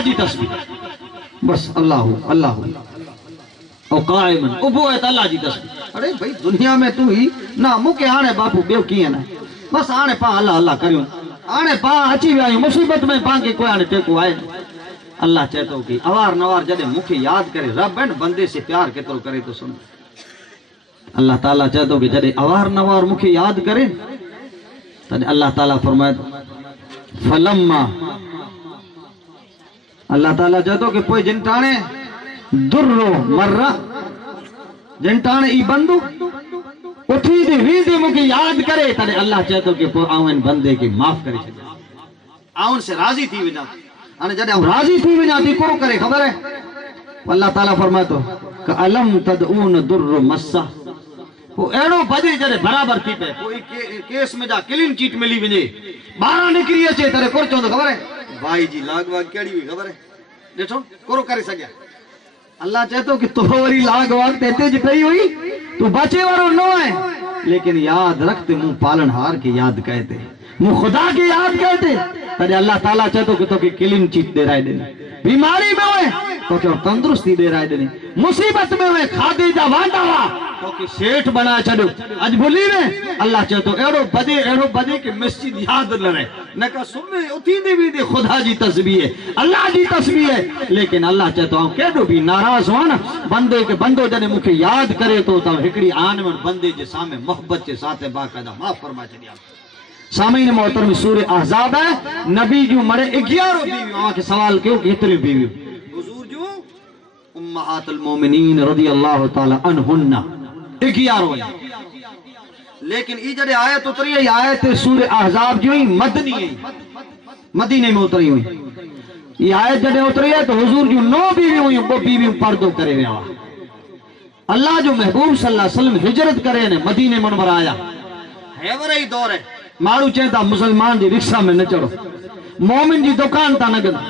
अल्लाह जी तस्बीह, बस अल्लाह अल्लाह और कायमन उबो है अल्लाह जी तस्बीह। अरे भाई दुनिया में तू ही ना मुके आने बापू बेव किए ना, बस आने पा अल्लाह अल्लाह करियो, आने पा अची विया मुसीबत में पा के कोई आने टेको आए। अल्लाह चेतो कि अवार नवार जडे मुखे याद करे रब है बंदे से प्यार केतरो करे तो सुन। अल्लाह ताला चेतो कि जडे अवार नवार मुखे याद करे तने अल्लाह ताला फरमाए फलम्मा, अल्लाह ताला चेतो कि पोइ जिन टाणे दुर्रो मर्रा, जिन टाणे ई बंदू उठी दे वीदे मुखे याद करे तने अल्लाह चेतो कि पोइ आवन बंदे के माफ करे छे, आवन से राजी थी वना। अने जडे राजी थी वना थी को करे खबर है अल्लाह ताला फरमाए तो क अलम तदऊन दुर्र मस्सा, वो एड़ो बजे जडे बराबर थी पे कोई केस में जा क्लीन चीट मिली वने बाहर निकली अचे तरे कोर चोंदो खबर है भाई जी लाग वाग केड़ी हुई खबर है देखो कोरो करे सके। अल्लाह चाहतो कि तो वरी लाग वाग तेते ज पई हुई तू बचे वारो न है, लेकिन याद रखते मुंह पालनहार के याद कहते, मुंह खुदा के याद कहते तने अल्लाह ताला चाहतो कि तो की क्लीन चीट दे राय देनी, बीमारी में है तो के तंदुरुस्ती दे राय देनी, मुसीबत में है खादे जा वांडा तो कि सेठ बना छड़ो अज भूली में। अल्लाह चाहतो एड़ो बजे के मस्जिद याद न रहे न का सुमे उठी दे भी दे खुदा जी तस्बीह है अल्लाह जी तस्बीह है, लेकिन अल्लाह चाहतो हम केडो भी नाराज हो ना बंदे के बंदो जने मुखे याद करे तो हिकड़ी आन में बंदे जे सामने मोहब्बत के साथ बाकायदा माफ फरमा छड़िया। सामीन मोहतरम सूरह अहज़ाब है, नबी जो मरे 11 बीवी वहां के सवाल क्यों कितनी बीवी हुजूर जो उम्महातुल मोमिनीन रज़ियल्लाहु ताला अनहुन्ना 11 है, लेकिन ई जड़े आयत उतरी है आयत सूरह अहज़ाब जो ही मदनी है मदीने में उतरी हुई, ये आयत जड़े उतरी है तो हुजूर जो 9 बीवी हुई वो बीवी पर्दो करे विया। अल्लाह जो महबूब सल्लल्लाहु अलैहि वसल्लम हिजरत करे ने मदीने मुनव्वर आया है वरे ही दौर है मारू चेता मुसलमान जी रिक्शा में न चढ़ो, मोमिन जी दुकान ता न गना,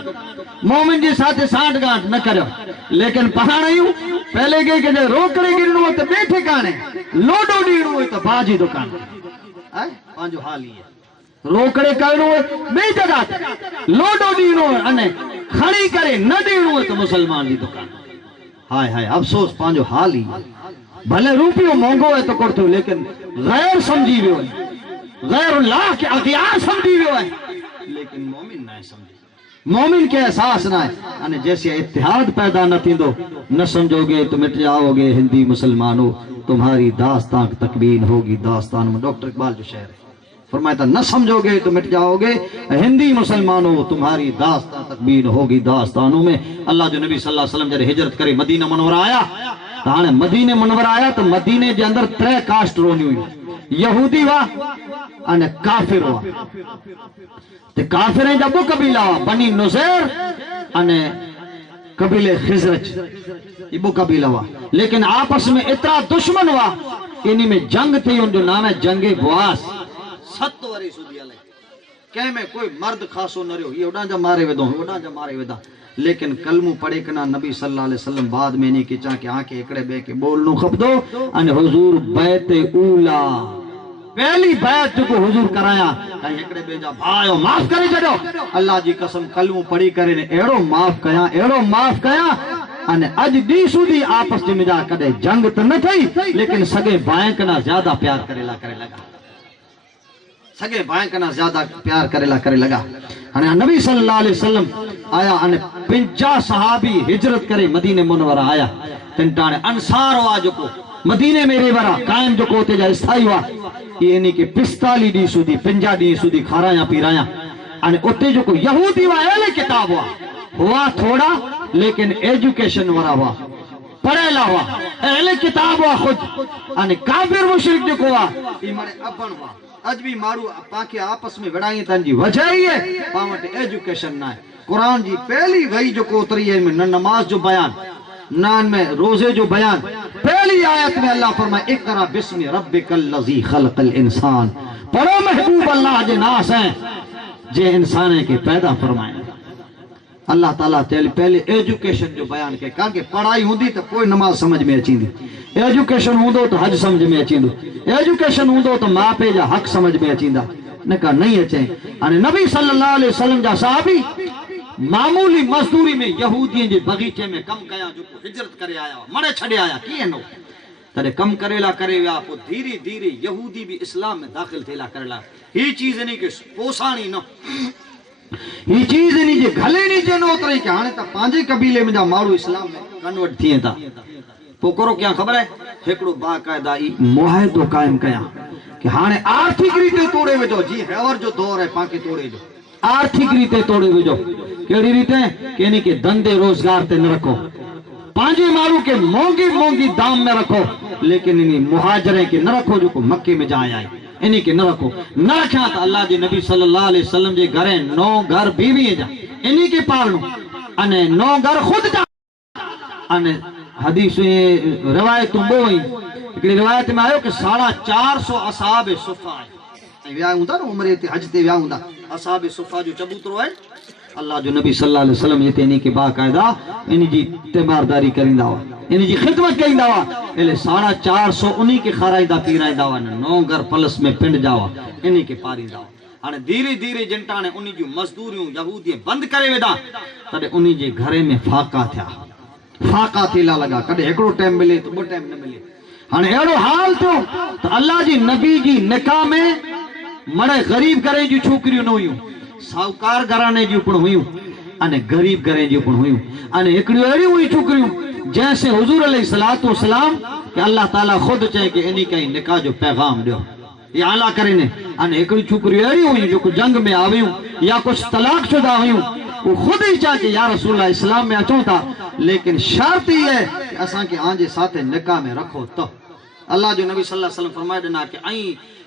मोमिन जी साथे सांठ गांठ न करो, लेकिन पहाड़ियों पहले के रोकड़े गिरनो तो बैठे काने लोडो डीणो तो बाजी दुकान है पांजो हाल ही है, रोकड़े करनो बे जगह लोडो डीणो अने खड़ी करे न डीणो तो मुसलमान जी दुकान। हाय हाय अफसोस पांजो हाल ही, भले रुपयो महंगो है तो करतो लेकिन गैर समझी वियो है, गैरुल्लाह के अगियार समझी वियो है, लेकिन मोमिन ना समझी, मोमिन के एहसास ना है। अने जैसे इत्तेहाद पैदा न थींदो न समझोगे तो मिट जाओगे हिंदी मुसलमानों, तुम्हारी दास्तान तकवीन होगी दास्तान में। डॉक्टर इकबाल जो शेर है फरमाया न समझोगे तो मिट जाओगे हिंदी मुसलमानों, तुम्हारी दास्तान तकवीन होगी दास्तानों में। अल्लाह जो नबी सल्लल्लाहु अलैहि वसल्लम जब हिजरत करे मदीना मुनव्वर आया तो हाँ मदीने मुनव्वर आया तो मदीने के अंदर 3 कास्ट रोनी हुई, यहूदी वा अने काफिर वा। ते काफिरें जा बो कबीला वा बनी नुज़ैर अने कबीले खिजरज ये बो कबीला वा, लेकिन आपस में इतना दुश्मन वा इन्हीं में जंग थी, उनका नाम है जंगे बुआस। 7 वरी सुधी हले कह में कोई मर्द खासो न रहो, ये ओडा जा मारे वेदो ओडा जा मारे वेदा, लेकिन कलमू पढ़े कना नबी सल्लल्लाहु अलैहि वसल्लम बाद में नहीं कि चा के आके एकड़े बे के बोलनो खपदो अने हुजूर बैत ऊला पहली बैत जो हुजूर कराया कहीं एकड़े बे जा भायो माफ करे छडो। अल्लाह जी कसम कलमू पढ़ी करे ने एड़ो माफ कया अने अज दी सुधी आपस में जा कदे जंग तो न थई, लेकिन सगे भाई कना ज्यादा प्यार करे लगा, सगे भाई कना ज्यादा प्यार करे लगा। अने नबी सल्लल्लाहु अलैहि वसल्लम आया अने 50 सहाबी हिजरत करे मदीने मुनव्वर आया, तिनटाने अंसार वा जो मदीने में रेवरा कायम जो कोते जा स्थाई वा ये इन्हीं के 45 डी सुधी 50 डी सुधी खाराया पीराया। अने उते जो को यहूदी वा एले किताब हुआ थोड़ा लेकिन एजुकेशन वाला हुआ पढ़ेला हुआ एले किताब हुआ खुद, अने काफिर मुशरिक जो को वा ई माने अपन वा अज भी मारू पाके आपस में विड़ाई तन जी वजह ही है पावट एजुकेशन ना है। कुरान जी पहली वही जो को उतरी है में नमाज जो बयान नान में रोजे जो बयान पहली आयत में अल्लाह फरमाए इकरा बिस्मि रब्बिकल लज़ी खलक़ल इंसान, पढ़ो महबूब अल्लाह जे नास हैं जे इंसान के पैदा फरमाए। अल्लाह ताला पहले एजुकेशन जो बयान के कारण के पढ़ाई होंदी तो कोई नमाज समझ में अचींदी, एजुकेशन होंदो तो हज समझ में अचींदो, एजुकेशन होंदो तो माँ पे जा हक समझ में अचींदा, न का नहीं अचे। अने नबी सल्लल्लाहु अलैहि वसल्लम जा सहाबी मामूली मजदूरी में यहूदियों के बगीचे में कम कया जो हिजरत करे आया मरे छड़े आया किए नो तरे कम करेला करे व्या पो धीरे धीरे यहूदी भी इस्लाम में दाखिल थेला करेला ही चीज नहीं के पोसाणी न ही चीज नहीं जे घले नहीं जे नो तरे के हाने त पांजे कबीले में जा मारू इस्लाम में कन्वर्ट थिए था पोकरो क्या खबर है हेकड़ो बाकायदा ई मुआहदो कायम कया कि हाने आर्थिक रीते तोड़े वेजो जी हेवर जो दौर है पाके तोड़े जो आर्थिक रीते तोड़े वेजो केड़ी रीते केनी के धंधे रोजगार ते न रखो पांजे मारू के मोंगी मोंगी दाम में रखो लेकिन इन्हीं मुहाजरे के न रखो जो को मक्के में जाए आए इन्हीं के न रखो न रखा तो अल्लाह जी नबी सल्लल्लाहु अलैहि वसल्लम जे घरे 9 घर बीवी जा इन्हीं के पालनो अने 9 घर खुद जा अने हदीस रिवायत बोई एकड़ी रिवायत में आयो कि 450 असहाब सुफा है व्या हुंदा न उमरे ते हज ते व्या हुंदा असहाब सुफा जो चबूतरो है अल्लाह जो नबी सल्लल्लाहु अलैहि वसल्लम ये इन्हीं के बाकायदा इन्हीं जी तीमारदारी करिंदा हुआ इन्हीं जी खिदमत करिंदा हुआ एले 450 उन्हीं के खाराइदा पीराइदा हुआ 9 घर पलस में पिंड जावा इन्हीं के पारीदा हुआ हाने धीरे धीरे जंटा ने उन्हीं जी मजदूरियों यहूदी बंद करे वेदा तडे उन्हीं जे घरे में फाका थेला लगा कदे एकड़ो टाइम मिले तो बो टाइम न मिले हाने एड़ो हाल तो अल्लाह जी नबी जी निकाह में मड़े गरीब करे जी छोकरियों न हुयूं साहूकार घराने जी पण हुयूं अने गरीब घरे जी पण हुयूं अने एकड़ी एड़ी हुई छोकरियों जैसे हुजूर अलैहिस्सलातु वस्सलाम कि अल्लाह ताला खुद चाहे कि इन्हीं का निकाह जो पैगाम दियो ये आला करीने अने एकड़ी छोकरी एड़ी हुई जो जंग में आवियूं या कुछ तलाक शुदा हुयूं वो खुद ही चाहे कि या रसूलुल्लाह इस्लाम में अचो था लेकिन शर्त ही है कि असा के आंजे साथे निकाह में रखो तो अल्लाह जो नबी सल्लल्लाहु अलैहि वसल्लम फरमाए दिना कि आई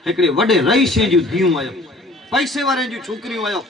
एकड़े वडे रईसे जो दियूं आयो पैसे वाले जो छोकरियों आयो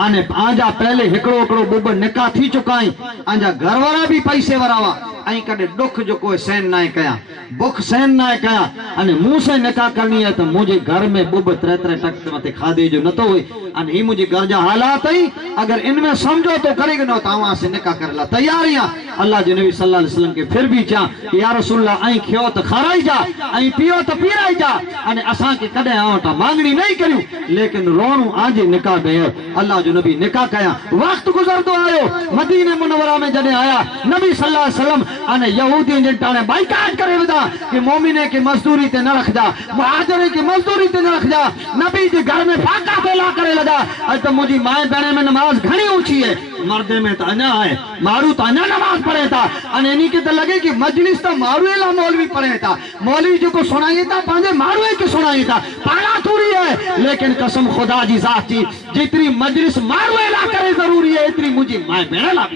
अने आजा पहले हिकड़ो हिकड़ो बुब निकाह थी चुकाई आजा घर वाला भी पैसे वरावा आई कदे दुख जो कोई सहन ना कया बुख सहन ना कया अने मुंह से निकाह करनी है तो मुझे घर में बुब 3-3 टक मते खादे जो न तो होई अने ही मुझे घर जा हालात ही अगर इनमें समझो तो करेगा न तावा से निकाह करला तैयारियां अल्लाह जे नबी सल्लल्लाहु अलैहि वसल्लम के फिर भी चा या रसूलुल्लाह आई खियो तो खाराई जा आई पियो तो पीराई जा अने असा के कदे आवटा मांगनी नहीं करियो लेकिन रोणू आजे निकाह दे अल्लाह जो नबी निकाह कया वक्त गुजरदो आयो मदीने मुनव्वरा में जने आया नबी सल्लल्लाहु अलैहि वसल्लम अने यहूदी जे टाणे बाइकाट करे वदा कि मोमिने के मजदूरी ते न रख जा मुहाजिरे के मजदूरी ते न रख जा नबी जे घर में फाका फैला करे लगा आज तो मुझी माए बहने में नमाज घणी ऊंची है मर्दे में तो अना है मारू तो अना नमाज पढ़े था अने इन्हीं के तो लगे कि मजलिस तो मारूएला मौलवी पढ़े था मौलवी जो को सुनाई था पांजे मारूए के सुनाई था पाला थोड़ी है लेकिन कसम खुदा जी जात जी जितनी मजलिस मारूएला करे जरूरी है इतनी मुझी माए बहने ला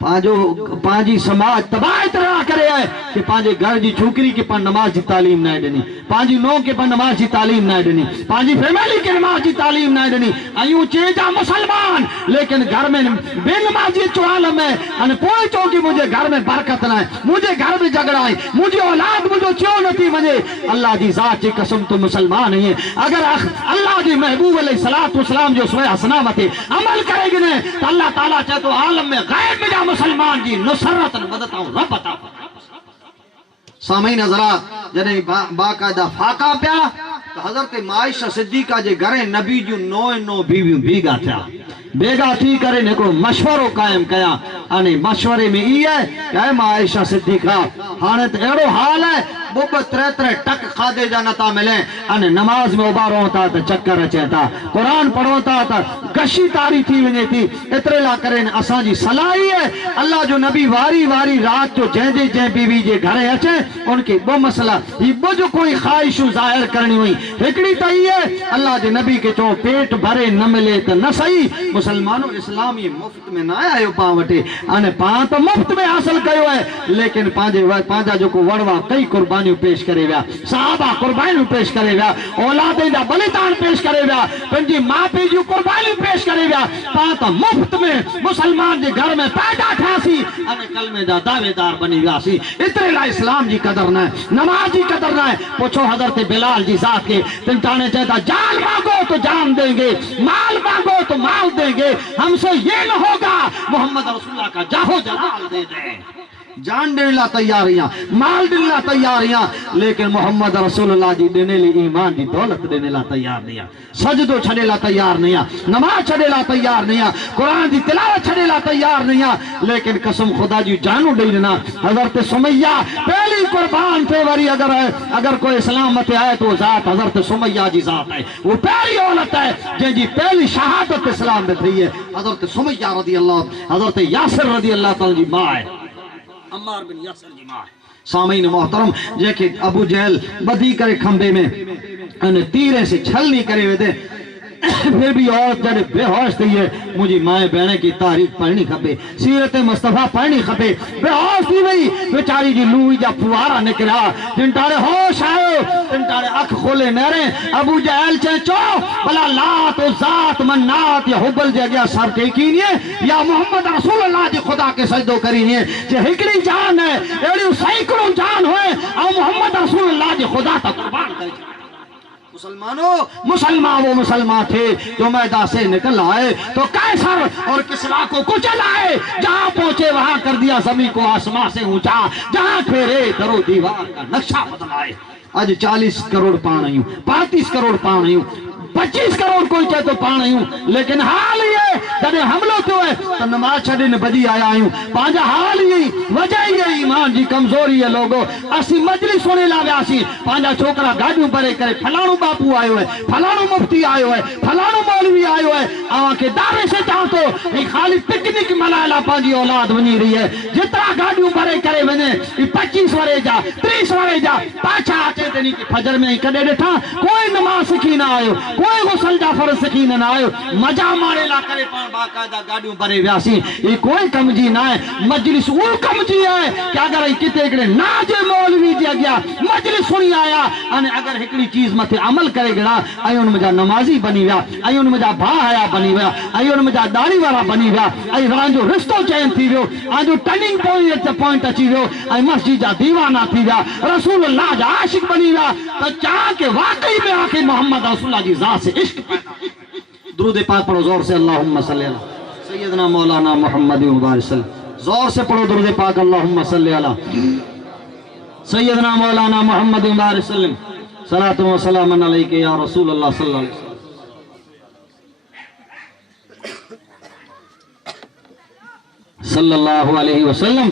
पांजो पांजी समाज तबाह इतना करे है कि पांजे घर जी छोकरी के पर नमाज की तालीम ना देनी पांजी नो के पर नमाज की तालीम ना देनी पांजी फैमिली के नमाज की तालीम ना देनी आयु चेजा मुसलमान लेकिन घर में बेनमाजी चौहाल में अने पोए चौकी मुझे घर में बरकत ना है मुझे घर में झगड़ा है मुझे औलाद मुझे क्यों नहीं मजे अल्लाह की जात की कसम तो मुसलमान है अगर अल्लाह की महबूब अलैहिस्सलातु वस्सलाम जो सुए हसना मते अमल करेगी ने तो अल्लाह ताला चाहे तो आलम में गैब में मुसलमान जी नुसरत बदता हूं रब बता सामईन हज़रात जने बाकायदा फाका पिया तो हजरत माइशा सिद्दीका जे घरे नबी जो 9 बीवियों भीगा थिया बेगा थी करे ने को मशवरो कायम कया अने मशवरे में ई है कि माइशा सिद्दीका हाने तो एड़ो हाल है बुब 3-3 टक खादे जा नता मिले अने नमाज में उबारो था तो चक्कर अचे था कुरान पढ़ो था तो गशी तारी थी वने थी इतरे ला करे असा जी सलाही है अल्लाह जो नबी वारी वारी रात जो जे बीवी जे घरे अचे उनके दो मसला ये बो जो कोई ख्वाहिश जाहिर करनी हुई एकड़ी त ई है अल्लाह जे नबी के चो पेट भरे न मिले तो न सही मुसलमानों इस्लाम ये मुफ्त में ना आयो पा वटे अने पा तो मुफ्त में हासिल कयो है लेकिन पांजा जो को वड़वा कई कुर्बानी पेश करे व्या साहबा कुर्बानी पेश करे व्या औलाद दा बलिदान पेश करे व्या पंजी मां पे जो कुर्बानी पेश करे व्या पा तो मुफ्त में मुसलमान जे घर में पैदा थासी अने कलमे दा दावेदार बनी व्यासी इतरे ला इस्लाम जी कदर ना नमाज जी कदर ना पूछो हजरत बिलाल जी साथ के तुम ताने चाहता जान मांगो तो जान देंगे माल मांगो तो माल देंगे हमसे ये न होगा मोहम्मद रसूलुल्लाह का जाहो जलाल दे दे जान देने ला तैयार या माल देने ला तैयार या लेकिन मोहम्मद रसूलुल्लाह जी देने ली ईमान की दौलत देने ला तैयार नहीं है सजदो छड़े ला तैयार नहीं है नमाज छड़े ला तैयार नहीं है कुरान की तिलावत छड़े ला तैयार नहीं है लेकिन कसम खुदा जी जानू दे देना हजरत सुमैया पहली कुर्बान थे वरी अगर कोई इस्लाम मत आए तो जात हजरत सुमैया जी जात है वो पहली औरत है जी पहली शहादत इस्लाम में थी है हजरत सुमैया रदी अल्लाह हजरत यासिर रदी अल्लाह ताला जी मां है अम्मार बिन यासिर जी मां सामीन मोहतरम जेके अबू जहल बदी करे खंबे में अने तीरे से छलनी करे वे फिर भी औरत जब बेहोश थी है मुझी माए बहने की तारीफ पढ़नी खपे सीरत मुस्तफा पढ़नी खपे बेहोश थी वही बेचारी जी लूई जा फुवारा निकला जिन तारे होश आयो जिन तारे अख खोले नरे अबू जहल चे चो भला लात उज़्ज़ात मन्नात या हुबल जे गया सर टेकी नहीं या मोहम्मद रसूलुल्लाह जी खुदा के सजदो करी नहीं जे हिकड़ी जान है एड़ी सैकड़ों जान होए और मोहम्मद रसूलुल्लाह जी खुदा तक कुर्बान करे मुसलमानों मुसलमान वो मुसलमान थे जो मैदान से निकल आए तो कैसर और किस्रा को कुचल आए जहां पहुंचे वहां कर दिया जमीन को आसमां से ऊंचा जहां फेरे दरो दीवार का नक्शा बदलाए आज 40 करोड़ पाण आयूं 35 करोड़ पाण आयूं 25 करोड़ कोई चाहे तो पाण आयूं लेकिन हाल ये जॾहिं हमलो थियो है तो नमाज छॾे न बदी आया आयूं पंहिंजा हाल यही वजह ये ईमान जी कमजोरी है लोगो असी मजलिस सुने ला वियासीं पंहिंजा छोकरा गाड़ियूं भरे करे फलाणो बापू आयो है फलाणो मुफ्ती आयो है फलाणो मौलवी आयो है अवां के दावे से चाह तो ये खाली पिकनिक मनाइला पंहिंजी औलाद वञी रही है जितना गाड़ियूं भरे करे वञे 25 वरे जा 30 वरे जा पाछा अचे तनी के फजर में कॾहिं ॾिठा कोई नमाज सिखी ना आयो कोई गुसल जा फर्ज सिखी न आयो मजा मारे ला करे पाण बाकायदा गाड़ियों भरे व्यासी ये कोई कम जी ना है मजलिस वो कम जी है कि अगर किते कड़े नाजे मौलवी जे गया मजलिस सुनी आया अने अगर एकड़ी चीज मथे अमल करे गड़ा आई उन मजा नमाजी बनी व्या आई उन मजा भा हया बनी व्या आई उन मजा दाढ़ी वाला बनी व्या आई रांजो रिश्तो चैन थी वियो आजो टर्निंग पॉइंट अची वियो आई मस्जिद जा दीवाना थी व्या रसूलुल्लाह जा आशिक बनी व्या तो चा के वाकई में आके मोहम्मद रसूलुल्लाह जी जात से इश्क पैदा दुरूद पाक पढ़ो जोर से अल्लाहुम्मा सल्ली अला सय्यदना मौलाना मुहम्मद जोर से पढ़ो दुरूद पाक अल्लाहुम्मा सल्ली अला सय्यदना मौलाना मुहम्मद सलातु व सलामन अलैका या रसूल अल्लाह सल्लल्लाहु अलैहि वसल्लम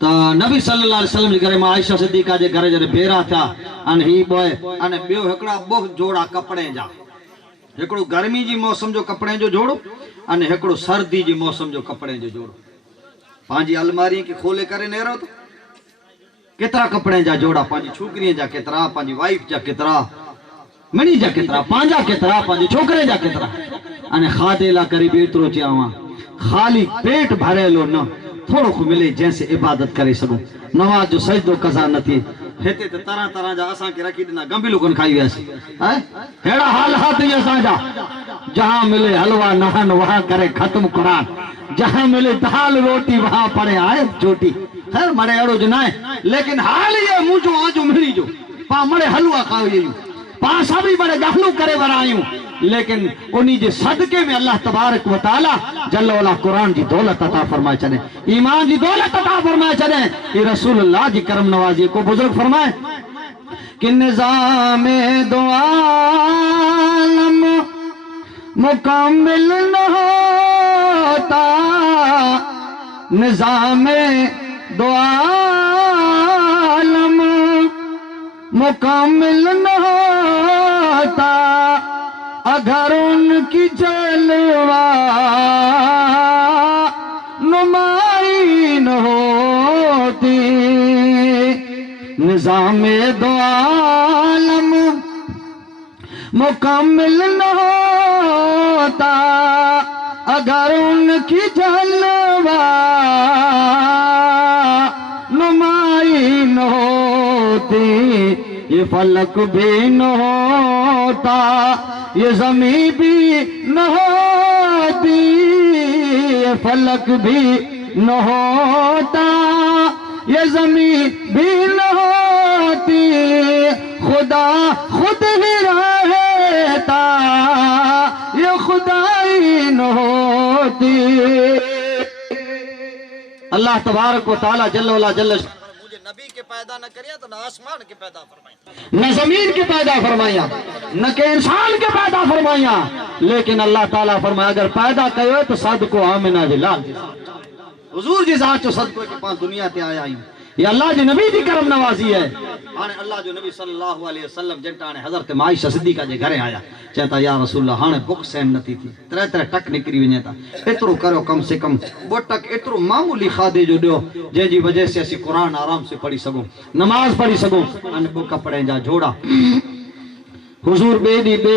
तो नबी सल्लल्लाहु अलैहि वसल्लम घर में आयशा सिद्दीका जे घर जरे बेरा था अन ही बॉय अने बियो एकड़ा बो जोड़ा कपड़े जा एकड़ो गर्मी जी मौसम जो कपड़े जो जोड़ो अने एकड़ो सर्दी जी मौसम जो कपड़े जो जोड़ो पांजी अलमारी की खोले करे नेरो तो केतरा कपड़े जा जोड़ा पांजी छोकरी जा केतरा पांजी वाइफ जा केतरा मनी जा केतरा पांजा केतरा पांजे छोकरे जा केतरा अने खादे ला करीब एतरो चावा खाली पेट भरेलो न थोड़ो को मिले जैसे इबादत करे सको नमाज जो सजदो कजा नथी हेते त तरह तरह जा असा के रखी दिना गंबिलू कोन खाई वैसे है हेड़ा हाल हाथ ये असा जा जहां मिले हलवा नहन वहां करे खत्म कुरान जहां मिले दाल रोटी वहां पड़े आए चोटी खैर मरे एड़ो ज ना लेकिन हाल ये मुजो आजो मिली जो पा मरे हलवा खाओ ये पा सभी बड़े गहलू करे वरायूं लेकिन उन्हीं जे सदके में अल्लाह तबारक व तआला जल्ल वला कुरान जी दौलत अता फरमाए चने ईमान जी दौलत अता फरमाए चने ये रसूलुल्लाह जी करम नवाजी को बुजुर्ग फरमाए कि निजाम दो आलम मुकम्मिल न होता निजाम दो आलम मुकम्मिल न होता अगर उनकी जलवा नुमाई न होती निजामे दो आलम मुकम्मिल न होता अगर उनकी जलवा नुमाई न होती ये फलक भी न होता ये ज़मीं भी न होती ये फलक भी न होता ये ज़मीं भी न होती खुदा खुद ही रहता ये खुदाई न होती अल्लाह तबारक व तआला जल्ल वला जल्ल मुझे नबी के पैदा न करिया तो न आसमान के पैदा फरमाया, न जमीन के पैदा फरमाया, न के इंसान के पैदा फरमाया, लेकिन अल्लाह ताला फरमाया अगर पैदा कयो तो सदको आमिना जे लाल हुजूर जी जात जो सदको के पास दुनिया ते आया ही ये अल्लाह जी नबी दी करम नवाजी है। हाने अल्लाह जो नबी सल्लल्लाहु अलैहि वसल्लम जंटाने हजरत आयशा सिद्दीका जे घरे आया चेता या रसूलल्लाह हाने बुख सहन नथी थी तरह तरह टक निकरी वने ता एतरो करो कम से कम वो टक एतरो मामूली खादे जो दियो जे जी वजह से असि कुरान आराम से पढ़ी सको नमाज पढ़ी सको अन को कपड़े जा जोड़ा हुजूर बेदी बे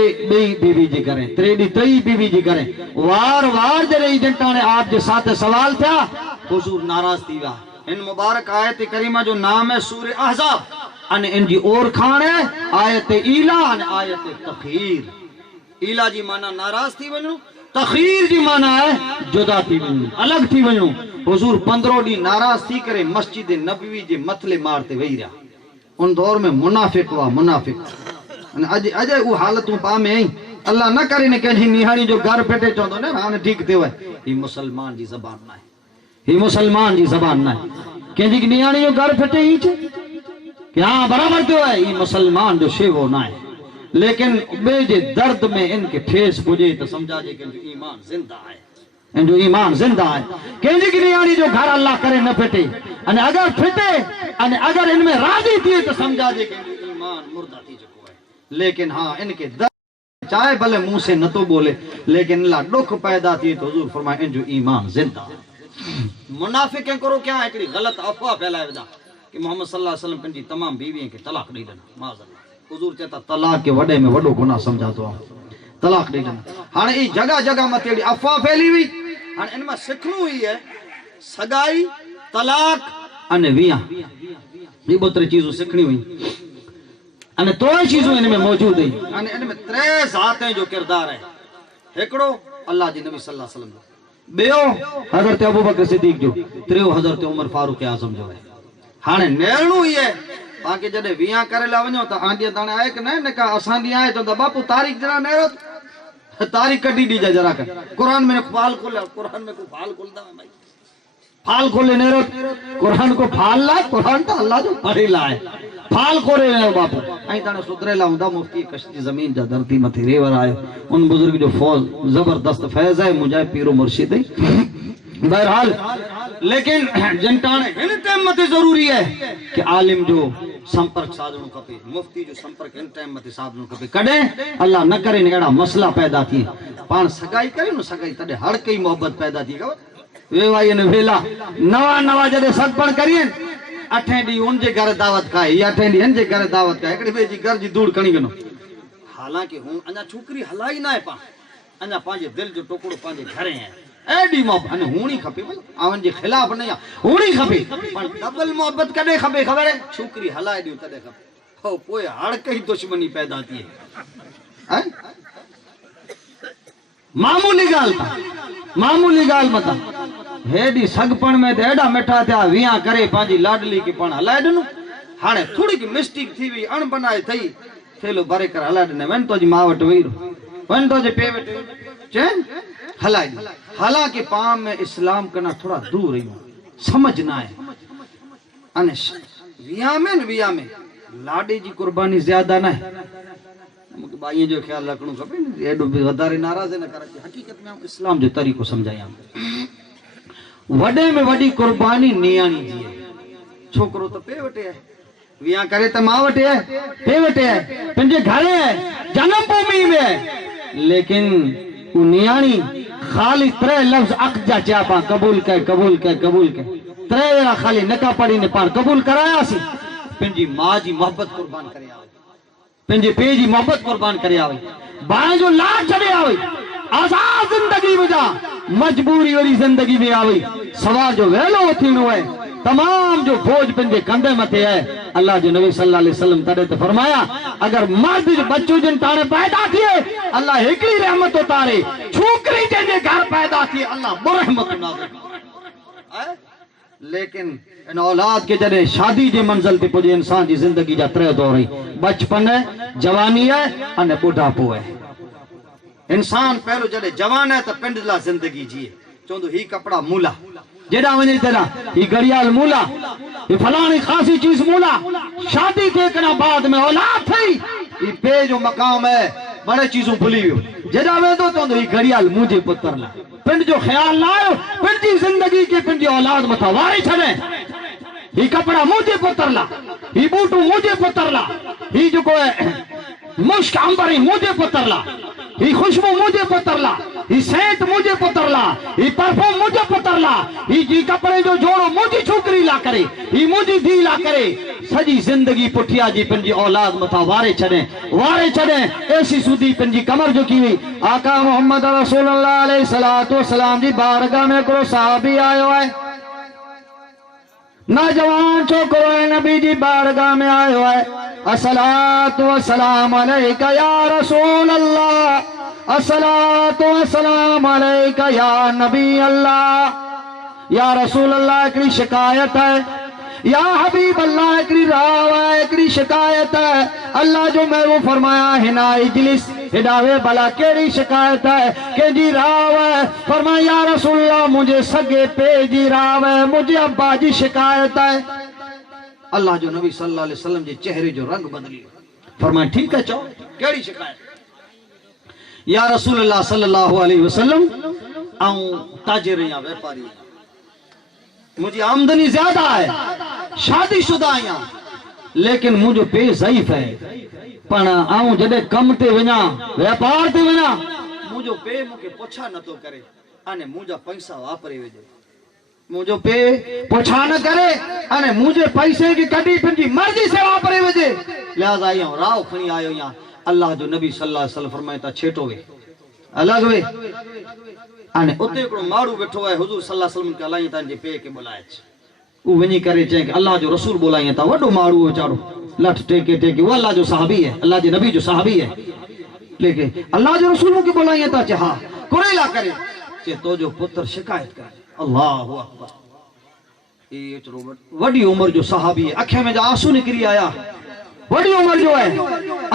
बीवी जी करे त्रेडी तई बीवी जी करे वार वार जरे जंटाने आप जे साथ सवाल था हुजूर नाराज थी वा इन मुबारक आयत करीमा जो नाम है सूरह अहज़ाब अन इन जी और खान है आयत ईला अन आयत तखीर। ईला जी माना नाराज थी वणो, तखीर जी माना है जुदा थी वणो अलग थी वणो। हुजूर 15 डी नाराज थी करे मस्जिद नबवी जे मथले मारते वही रहा। उन दौर में मुनाफिक हुआ मुनाफिक अन अज अजय वो हालतू पामे अल्लाह न करे ने कहीं निहाणी जो घर पेटे चोंदो ने हाने ठीक थियो है ई मुसलमान जी जबान ना है, ही मुसलमान जी जबान ना कंहिंजी नियाणी जो घर फिटे ही कि हाँ बराबर थियो है ही मुसलमान जो शेवो ना है। लेकिन बे जे दर्द में इनके ठेस पुजे तो समझा जे कि ईमान जिंदा है, इनजो ईमान जिंदा है। कंहिंजी नियाणी जो घर अल्लाह करे न फिटे अने अगर फिटे अने अगर इनमें राजी थिए तो समझा जे कि ईमान मुर्दा थी चुको है। लेकिन हाँ इनके दर्द चाहे भले मुंह से न तो बोले लेकिन अल्लाह दुख पैदा थिए तो हुजूर फरमाए इनजो ईमान जिंदा है। मुनाफिक करो क्या एकड़ी गलत अफवाह फैलाए वेदा कि मोहम्मद सल्लल्लाहु अलैहि वसल्लम पंजी तमाम बीवी के तलाक दे देना माज़अल्लाह हुजूर चेता तलाक के वडे में वडो गुनाह समझा तो तलाक दे देना। हाने ई जगह जगह मत एड़ी अफवाह फैली हुई हाने इनमें सिखणो हुई है सगाई तलाक अने विया ये बोतरे चीजों सिखणी हुई अने तो चीजों इनमें मौजूद है अने इनमें 3 जातें जो किरदार है एकड़ो अल्लाह जी नबी सल्लल्लाहु अलैहि वसल्लम बेओ हजरत अबू बकर सिद्दीक जो त्रियो हजरत उमर फारूक आजम जो है। हाने नेरणो ही है बाकी जडे विया करे ला वणो तो आंदी ताने आए कि न का असा दी आए तो बापू तारीख जरा नेरो तारीख कटी दी जरा कर कुरान में फाल खोले कुरान में को फाल खोलदा भाई फाल खोले नेरो कुरान को फाल ला कुरान तो अल्लाह जो पढ़ी ला है फाल खोले ने बापू आई ताने सुधरेला हुंदा मुफ्ती कश्ती जमीन जा धरती मथे रेवर आयो उन बुजुर्ग जो फौज जबरदस्त फैज है मुझे पीरो मुर्शिद है बहरहाल। लेकिन जंटाने इन टाइम मते जरूरी है कि आलिम जो संपर्क साधनो खपे मुफ्ती जो संपर्क इन टाइम मते साधनो खपे कदे अल्लाह न करे नेड़ा मसला पैदा थी पान सगाई करे न सगाई तडे हर कई मोहब्बत पैदा थी खबर वे भाई ने वेला नवा नवा जदे सगपण करियन 8 डी उनजे घर दावत खाए या 8 डी इनजे घर दावत खाए एकड़ी बे जी घर जी दूर कणी गनो हालांकि हूं अना छोकरी हलाई ना है पा अना पांजे दिल जो टुकड़ो पांजे घरे है एडी मोहब्बत अने हुणी खपे भाई आवन जे खिलाफ नहीं हुणी खपे पर डबल मोहब्बत कदे खपे खबर है छोकरी हलाए दियो तदे खपे हो पोए हड़ कई दुश्मनी पैदा थी है मामूली गाल मता हेडी सगपण में एडा मिठा था विया करे पांजी लाडली की पण हलाए दनु हाने थोड़ी की मिस्टेक थी वी अण बनाए थई थेलो भरे कर हलाए दने वन तो जी मावट वीर वन तो जे पेवट चैन हलाए हालांकि पाम में इस्लाम करना थोड़ा दूर रही समझना है अने विया में लाडी जी कुर्बानी ज्यादा ना है मुके भाई जो ख्याल रखणो खपे एडो वधारे नाराज न करे हकीकत में इस्लाम जो तरीको समझाया वडे में वडी कुर्बानी नियाणी जी है छोकरो तो पेवटे है विया करे तो मावटे है पेवटे है पंजे घरे है जन्मभूमि में है लेकिन वो नियाणी खाली 3 लफ्ज अकजा चापा कबूल के 3 खाली नका पड़ी ने पार कबूल कराया सी पंजी मां जी मोहब्बत कुर्बान करे आवे पंजे पे जी मोहब्बत कुर्बान करे आवे बाय जो लाड चढ़े आवे आजाद जिंदगी में जा मजबूरी वाली जिंदगी में आवे सवार जो वेलो थीनो है तमाम जो बोझ पंजे कंधे मथे है अल्लाह जो नबी सल्लल्लाहु अलैहि वसल्लम तड़े तो फरमाया अगर मर्द जो बच्चों जिन तारे पैदा थिए अल्लाह एकड़ी रहमत उतारे छोकरी जे घर पैदा थी अल्लाह बरहमत नाज़िल करे लेकिन इन औलाद के जड़े शादी जे मंजिल ते पुजे इंसान जी जिंदगी जा 3 दौर है बचपन है जवानी है अने बुढ़ापो है। इंसान पहलो जड़े जवान है तो पिंडला जिंदगी जिए चोंदो ही कपड़ा मूला जेड़ा वने तेरा ये घड़ियाल मूला ये फलानी खासी चीज मूला शादी थे कना बाद में औलाद थई ये पे जो मकाम है बड़े चीजों भूली वियो जेड़ा वेंदो तो ये घड़ियाल मुझे पुत्र ला पिंड जो ख्याल लायो पिंड जी जिंदगी के पिंड जी औलाद मथा वारी छड़े ये कपड़ा मुझे पुत्र ला ये बूटू मुझे पुत्र ला ये जो को मुश्क अंबरी मुझे पुत्र ला ये खुशबू मुझे पुत्र ला ये सेंट मुझे पुत्र ला ये परफ्यूम मुझे पुत्र ला ये जी कपड़े जो जोड़ो मुझे छोकरी ला करे ये मुझे धी ला करे सजी जिंदगी पुठिया जी पिंजी औलाद मथा वारे छड़े ऐसी सुधी पिंजी कमर जो की हुई आका मोहम्मद रसूलुल्लाह अलैहि सलातो वसलाम जी बारगाह में को साहबी आयो है नौजवान छोकरो है नबी जी बारगाह में आयो है अस्सलातु वस्सलाम अलैका या रसूल अल्लाह अस्सलातु वस्सलाम अलैका या नबी अल्लाह या रसूल अल्लाह की शिकायत है या हबीब अल्लाह की राव है एक शिकायत है अल्लाह जो मैं वो फरमाया है ना इजलिस हिदावे भला केड़ी शिकायत है के जी राव है फरमाया या रसूल अल्लाह मुझे सगे पे जी राव है मुझे अब्बा जी शिकायत है अल्लाह जो नबी सल्लल्लाहु अलैहि वसल्लम जे चेहरे जो रंग बदली फरमाया ठीक है चो केड़ी शिकायत या रसूल अल्लाह सल्लल्लाहु अलैहि वसल्लम आऊं ताजिर या व्यापारी मुझे आमदनी ज्यादा है शादीशुदा आया लेकिन मुझो पे ज़ईफ है पण आऊं जडे कम ते वना व्यापार ते वना मुझो पे मुके पोछा न तो करे अने मुझा पैसा वापरे वेजे मुझो पे पोछा न करे अने मुझे पैसे की कडी पिंजी मर्जी से वापरे वेजे लिहाजा आया राव खणी आयो या अल्लाह जो नबी सल्लल्लाहु अलैहि वसल्लम फरमाए ता छेटो वे अलग वे अने उते एकड़ो माड़ू बैठो है हुजूर सल्लल्लाहु अलैहि वसल्लम के अलाई तां जे पे के बुलाए उ वनी करे चे कि अल्लाह जो रसूल बुलाए ता वडो माड़ू बेचारो लठ टेके वो अल्लाह जो सहाबी है अल्लाह जे नबी जो सहाबी है लेकिन अल्लाह जो रसूल के बुलाए ता चे हां कुरेला करे चे तो जो पुत्र शिकायत करे अल्लाहु अकबर ये एतरो वडी उम्र जो सहाबी है अखे में जो आंसू निकली आया बड़ी उम्र जो है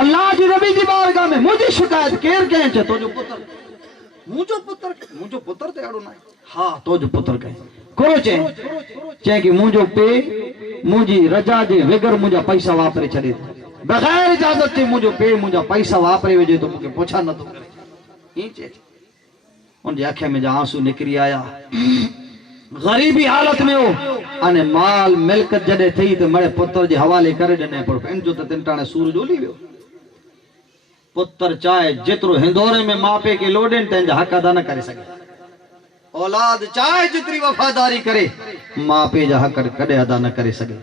अल्लाह जी नबी जी बारगाह में मुझे शिकायत केर कहे चे तो जो पुत्र मुझो पुत्र ते अड़ो ना हां तो जो पुत्र कहे को चे कि मुझो पे मुझी रजा जे वगर मुझा पैसा वापरे छड़े बगैर इजाजत से मुझो पे मुझा पैसा वापरे वेजे तो मुके पोछा न तो करे ई चे उन जे आंखें में जा आंसू निकरी आया गरीबी हालत में हो अने माल मिल्कत जडे थई तो मरे पुत्र जे हवाले करे दने पर इन जो त तिनटाणे सूरज ओली वियो पुत्र चाहे जितरो हिंदोरे में मापे के लोडन तेंजा हक अदा न करे सके औलाद चाहे जितरी वफादारी करे मापे जा हक कदे अदा न करे सके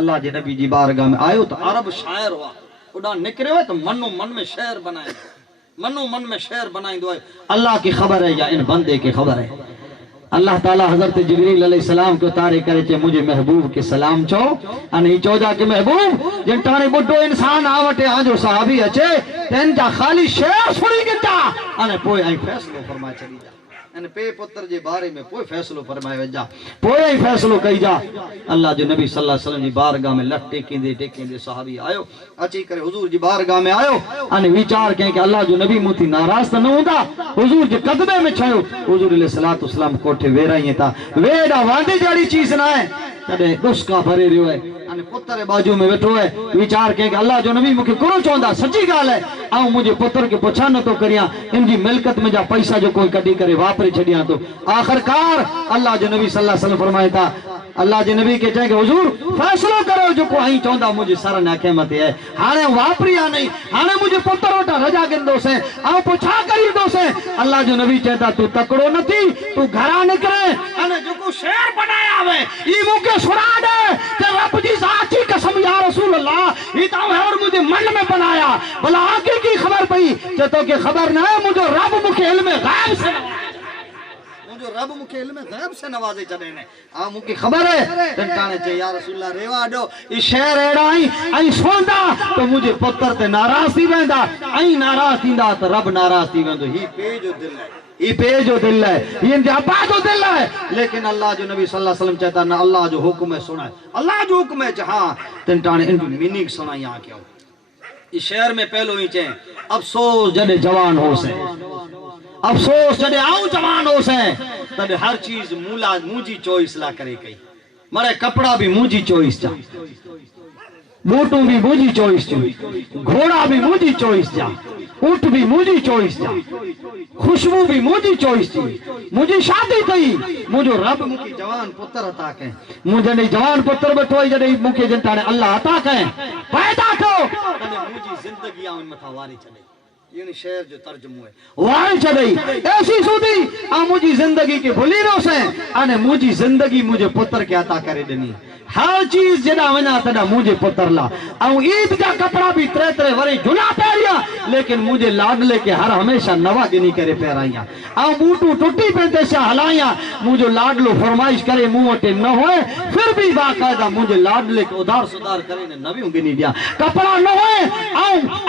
अल्लाह जे नबी जी बारगाह में आयो तो अरब शायर हुआ उडा निकरे तो मनो मन में शेर बनाए मनो मन में शेर बनाइंदो है अल्लाह की खबर है या इन बंदे की खबर है अल्लाह ताला हजरत जिब्रील अलैहिस्सलाम को तारे करे चे मुझे महबूब के सलाम चो अने चौजा के महबूब जिन तारे बुड्ढो इंसान आवटे आजो सहाबी अचे तेन जा खाली शेर सुनी गिता अने पोए आई फैसलो फरमाए चली जा अने पे पुत्र जे बारे में पोए फैसलो फरमाए वजा पोए आई फैसलो कई जा अल्लाह जो नबी सल्लल्लाहु अलैहि वसल्लम जी बारगाह में लट टेकेंदे सहाबी आयो अची करे हुजूर जी बारगाह में आयो अने विचार के अल्लाह जो नबी मुथी नाराज त न हुंदा हुजूर जे कदमे में छयो हुजूर अलैहिस्सलातु वस्सलाम कोठे वेराई ता वेड़ा वांदे जड़ी चीज ना है कदे दुस्का भरे रियो है अने पुत्र रे बाजू में बैठो है विचार के अल्लाह जो नबी मुके कोन चोंदा सच्ची गाल है आऊं मुझे पुत्र के पुछा न तो करिया इनकी मिलकत में जा पैसा जो कोई कडी करे वापरे छड़िया तो आखिरकार अल्लाह जो नबी सल्लल्लाहु अलैहि वसल्लम फरमाए था अल्लाह जे नबी के चाहे हुजूर फैसलो करो जो को आई चोंदा मुझे सर नाखे मथे है हाने वापरिया नहीं हाने मुझे पुत्र ओटा रजा गिंदो से आ पुछा करी दो से अल्लाह जो नबी कहता तू तकड़ो नथी तू घरा निकले अने जो को शेर बनाया वे ई मुके सुरा दे ते रब जी साची कसम या रसूल अल्लाह ई ता और मुझे मन में बनाया भला आगे की खबर पई जे तो के खबर ना है मुझे रब मुके इल्म गायब से जो रब मुके इल्म गैब से नवाजे चले ने आ मुके खबर है टंटाने चे या रसूलुल्लाह रेवा दो ई शेर एड़ा आई सोंदा तो मुझे पुत्र ते नाराज थी वेंदा आई नाराज थींदा तो रब नाराज थी वेंदो ही पे जो दिल है ई पे जो दिल है ये जापा जो दिल है लेकिन अल्लाह जो नबी सल्लल्लाहु अलैहि वसल्लम चाहता ना अल्लाह जो हुक्म है सुना अल्लाह जो हुक्म है हां टंटाने इन मीनिंग सुना यहां क्यों इस शहर में पहलो ही चे अफसोस जडे जवान हो से अफसोस जडे आऊं जवान हो से तॾहिं हर चीज मूला मुंहिंजी चॉइस ला करे कई मरे कपड़ा भी मुंहिंजी चॉइस जा बूटू भी मुंहिंजी चॉइस जा घोड़ा भी मुंहिंजी चॉइस जा ऊंट भी मुंहिंजी चॉइस जा खुशबू भी मुंहिंजी चॉइस जी मुंहिंजी शादी थई मुंहिंजो रब मूंखे जवान पुत्र अता कई मुंहिंजे जवान पुत्र वेठो आहे जॾहिं मूंखे जिन ताणे अल्लाह अता कई पैदा कयो तॾहिं मुंहिंजी ज़िंदगी उन मथां वारी छॾे ये शेर जो तर्जुमो है वारी छॾई ऐसी सूदी मुंहिंजी ज़िंदगी के भुली वियो से अने मुंहिंजी ज़िंदगी मुंहिंजे पुत्र के अता करे ॾिनी हर चीज जड़ा वना तड़ा मुझे पुत्र ला ईद का कपड़ा भी त्रे त्रे वरी झुला पहरिया लेकिन मुझे लाडले के हर हमेशा नवा गिनी करे पहराइया बूटू टुटी पे से हलाया मुझे लाडलो फरमाइश करे मुंह वटे न होए फिर भी बाकायदा मुझे लाडले के उधार सुधार करे ने नवी गिनी दिया कपड़ा न होए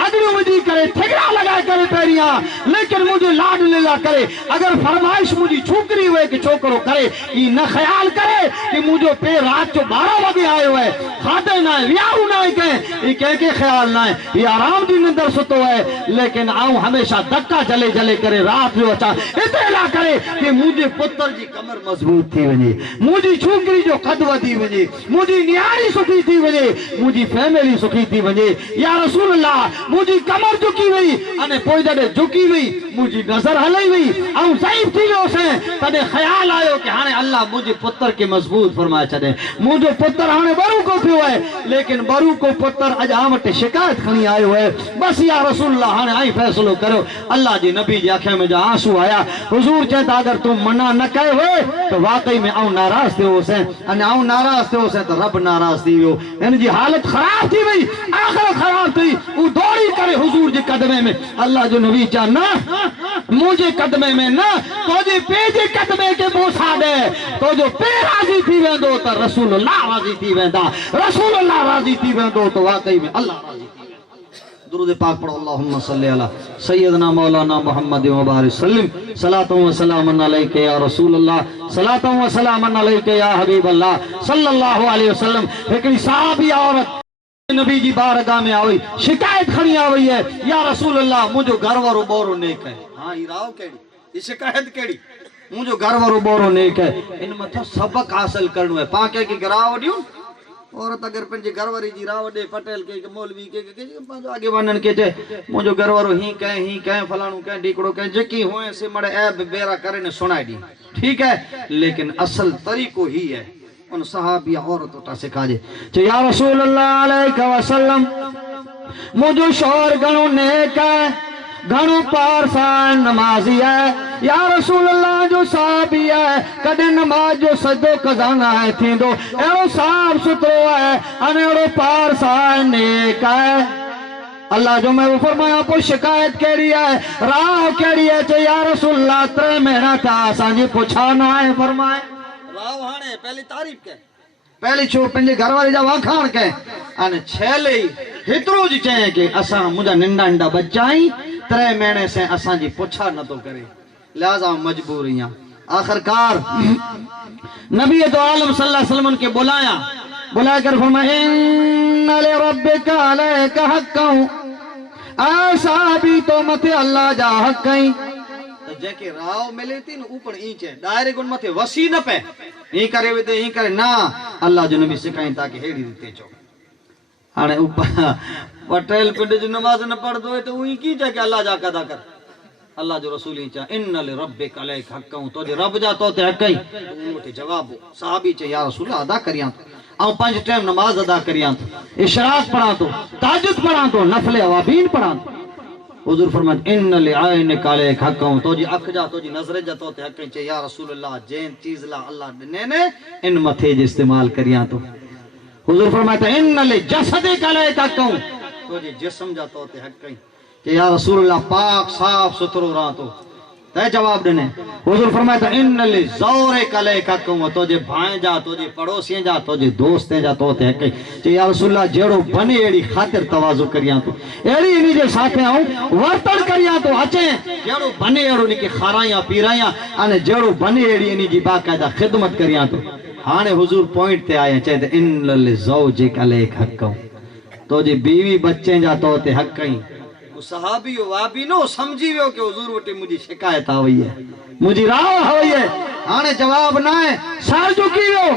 अगड़ू विधी करे ठेकड़ा लगा करे पहरिया लेकिन मुझे लाडले ला करे अगर फरमाइश मुझी छोकरी हुए कि छोकरो करे ई न ख्याल करे कि मुझो पे रात जो 12 वगे आयो है खाते ना वियाहू ना के ख्याल ना ये आराम दी निंदर सुतो है लेकिन आऊं हमेशा धक्का जले जले करे रात जो अचा इतना करे कि मुझे पुत्र जी कमर मजबूत थी वने मुझी छोकरी जो कद वधी वने मुझी न्यारी सुखी थी वने मुझी फैमिली सुखी थी वने या रसूल अल्लाह मुझी कमर झुकी वई अने पोइ जडे झुकी वई मुझी नजर हलई वई आऊं ज़ईफ थी वियो से तने ख्याल आयो कि हाने अल्लाह मुझे पुत्र के मजबूत फरमाए छदे मुझे पुत्र हाने बरू को थियो है लेकिन बरू को पुत्र अज आमटे शिकायत खणी आयो है बस या रसूलुल्लाह हाने आई फैसलो करो अल्लाह जी नबी जी आंखें में जा आंसू आया हुजूर चेता अगर तू मना न कयो है तो वाकई में आऊं नाराज थियो से अने आऊं नाराज थियो से तो रब नाराज थी वियो इन जी हालत खराब थी वई आखिर खराब थी वो दौड़ी करे हुजूर जे कदमे में अल्लाह जो नबी चा ना मुझे कदमे में ना तो जे पे जे कदमे के बोसा दे तो जो पे राजी थी वेंदो तो रसूलुल्लाह राजी थी वेंदा रसूलुल्लाह राजी थी वेंदो तो वाकई में अल्लाह राजी थी वेंदा दुरूद पाक पढ़ो अल्लाहुम्मा सल्ली अला सय्यदना मौलाना मुहम्मद व बारिक सल्लम सलातु व सलामन अलैका या रसूलुल्लाह सलातु व सलामन अलैका या हबीबल्लाह सल्लल्लाहु अलैहि वसल्लम एकड़ी साहबी औरत नबी जी बारगाह में आई शिकायत खड़ी आ गई है या रसूलुल्लाह मुझो घर वारो बोरो नेक है हां ई राव केड़ी ई शिकायत केड़ी मुझो घर वारो बोरो नेक है इन मथा सबक हासिल करनो है पाके की राव दियो औरत अगर पंजे घर वारी जी राव दे पटेल के मौलवी के आगे वनन के जे मुझो घर वारो ही कहे फलाणू कहे ढीकड़ो कहे जेकी होए से मड़े ऐब बेरा करे ने सुनाई दी ठीक है लेकिन असल तरीको ही है उन सहाबी औरत उठा सिखाजे तो या रसूल अल्लाह अलैहि वसल्लम मुझो शोर गणो नेक है घणो पारसान नमाजी है या रसूल अल्लाह जो सहाबी है कदे नमाज जो सजदो खजाना है थींदो एड़ो साफ सुथरो है अने एड़ो पारसान नेक है अल्लाह जो मैं फरमाया पोइ शिकायत केड़ी है राह केड़ी है चे या रसूल अल्लाह 3 महीना था असांजी पुछा ना है फरमाए राव हाने पहली तारीफ के पहली छो पंजे घर वाले जा वाखाण के अने छेले हेतरो जी चए के असा मुजा नंडा नंडा बच्चाई 3 महीने से असा जी पुछा न तो करे लिहाजा मजबूर हिया आखिरकार नबी तो आलम सल्लल्लाहु अलैहि वसल्लम के बुलाया कर फरमाया इन्ना ले रब्बिका अलैका हक्कन ऐसा भी तो मते अल्लाह जा हक है तो जेके राव मिले थी न ऊपर ईच है डायरेक्ट उन मथे वसी न पे ई करे वे ई करे ना अल्लाह जो नबी सिखाई ताकि हेड़ी रीते चो हाने ऊपर पटेल पिंड जो नमाज न पढ़ दो तो उही की जे के अल्लाह जा कदा कर अल्लाह जो रसूल ही चा इन्ना ले रब्बिक अलैक हक्कन तो जे रब जा तो ते हक ही उनके जवाब साहबी चे या रसूल अदा करिया औ 5 टाइम नमाज अदा करिया इशराक पढ़ा तो तहज्जुद पढ़ा तो नफल अवाबीन पढ़ा हुजूर फरमाते इन्ना ले आइन काले हक्कन तो जी अख जा तो जी नजर जा तो ते हक चे या रसूल अल्लाह जेन चीज ला अल्लाह ने ने इन मथे जे इस्तेमाल करिया तो हुजूर फरमाते इन्ना ले जसद काले हक्कन तो जी जिस्म जा तो ते हक के या रसूल अल्लाह पाक साफ सुथरो रहा तो ते जवाब देने हुजूर फरमाता इन्ना ले ज़ौरे कले का कहूं तो जे भाई जा तो जे पड़ोसी जा तो जे दोस्त जा तो ते के या रसूल अल्लाह जेड़ो बने एड़ी खातिर तवाजु करिया तो एड़ी इनी जे साथे आऊं वर्तन करिया तो अचे जेड़ो बने एड़ो निके खाराया पीराया अने जेड़ो बने एड़ी इनी जी बाकायदा खिदमत करिया तो हाने हुजूर पॉइंट ते आए चए इन्ना ले ज़ौजे कले हक तो जे बीवी बच्चे जा तो ते हक ही सहाबी वाबी नो समझी वियो कि हुजूर वटे मुझी शिकायत आ वई है मुझी राह आ वई है हाणे जवाब ना है सर झुकी हो।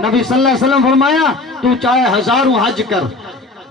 नबी सल्लल्लाहु अलैहि वसल्लम फरमाया तू चाहे हजारों हज कर